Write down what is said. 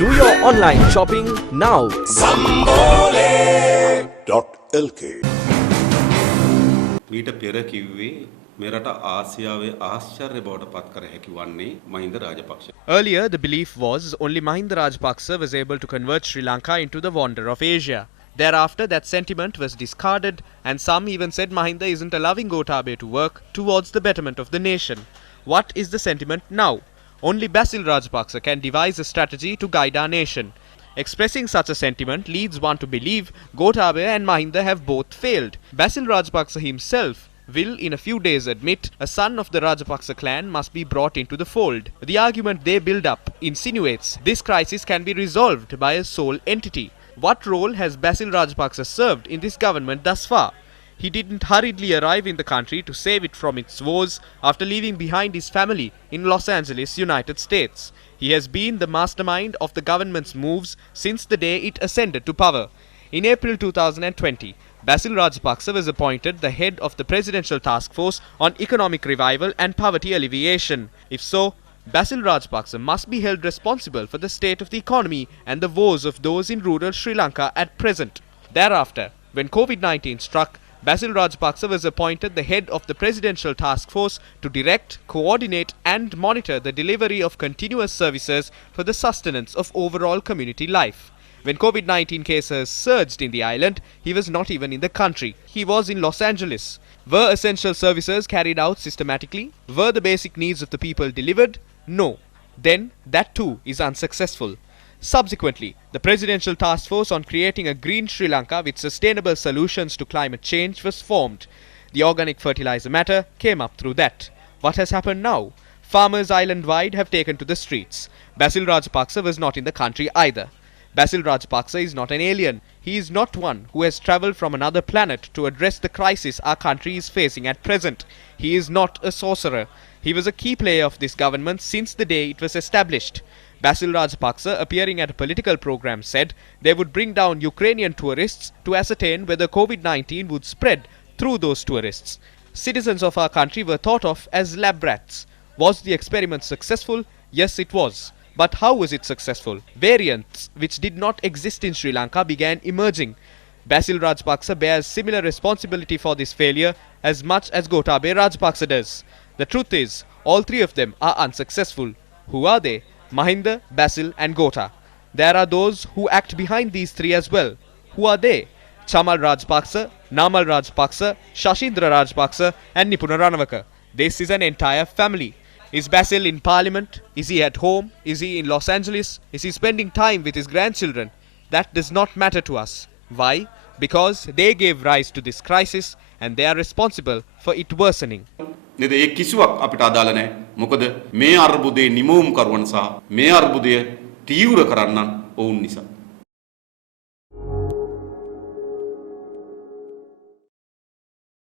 Do your online shopping now. Sambole.lk මීට පෙර කිව්වේ මෙරට ආසියාවේ ආශ්චර්ය බවට පත් කර හැකි වන්නේ Mahinda Rajapaksa. Earlier, the belief was only Mahinda Rajapaksa was able to convert Sri Lanka into the wonder of Asia. Thereafter, that sentiment was discarded, and some even said Mahinda isn't allowing Gotabaya to work towards the betterment of the nation. What is the sentiment now? Only Basil Rajapaksa can devise a strategy to guide our nation. Expressing such a sentiment leads one to believe Gotabaya and Mahinda have both failed. Basil Rajapaksa himself will in a few days admit a son of the Rajapaksa clan must be brought into the fold. The argument they build up insinuates this crisis can be resolved by a sole entity. What role has Basil Rajapaksa served in this government thus far? He didn't hurriedly arrive in the country to save it from its woes after leaving behind his family in Los Angeles, United States. He has been the mastermind of the government's moves since the day it ascended to power. In April 2020, Basil Rajapaksa was appointed the head of the Presidential Task Force on Economic Revival and Poverty Alleviation. If so, Basil Rajapaksa must be held responsible for the state of the economy and the woes of those in rural Sri Lanka at present. Thereafter, when COVID-19 struck, Basil Rajapaksa was appointed the head of the Presidential Task Force to direct, coordinate and monitor the delivery of continuous services for the sustenance of overall community life. When COVID-19 cases surged in the island, he was not even in the country. He was in Los Angeles. Were essential services carried out systematically? Were the basic needs of the people delivered? No. Then that too is unsuccessful. Subsequently, the Presidential Task Force on creating a green Sri Lanka with sustainable solutions to climate change was formed. The organic fertilizer matter came up through that. What has happened now? Farmers island-wide have taken to the streets. Basil Rajapaksa was not in the country either. Basil Rajapaksa is not an alien. He is not one who has travelled from another planet to address the crisis our country is facing at present. He is not a sorcerer. He was a key player of this government since the day it was established. Basil Rajapaksa, appearing at a political program, said they would bring down Ukrainian tourists to ascertain whether COVID-19 would spread through those tourists. Citizens of our country were thought of as lab rats. Was the experiment successful? Yes, it was. But how was it successful? Variants which did not exist in Sri Lanka began emerging. Basil Rajapaksa bears similar responsibility for this failure as much as Gotabaya Rajapaksa does. The truth is, all three of them are unsuccessful. Who are they? Mahinda, Basil and Gota. There are those who act behind these three as well. Who are they? Chamal Rajapaksa, Namal Rajapaksa, Shashindra Rajapaksa and Nipuna Ranawaka. This is an entire family. Is Basil in parliament? Is he at home? Is he in Los Angeles? Is he spending time with his grandchildren? That does not matter to us. Why? Because they gave rise to this crisis and they are responsible for it worsening. නේද ඒ කිසිවක් අපිට අදාළ නැහැ. මොකද මේ අර්බුදේ නිමවුම් කරුවන් සහ මේ අර්බුදය තීව්‍ර කරන්නන් ඔවුන් නිසා.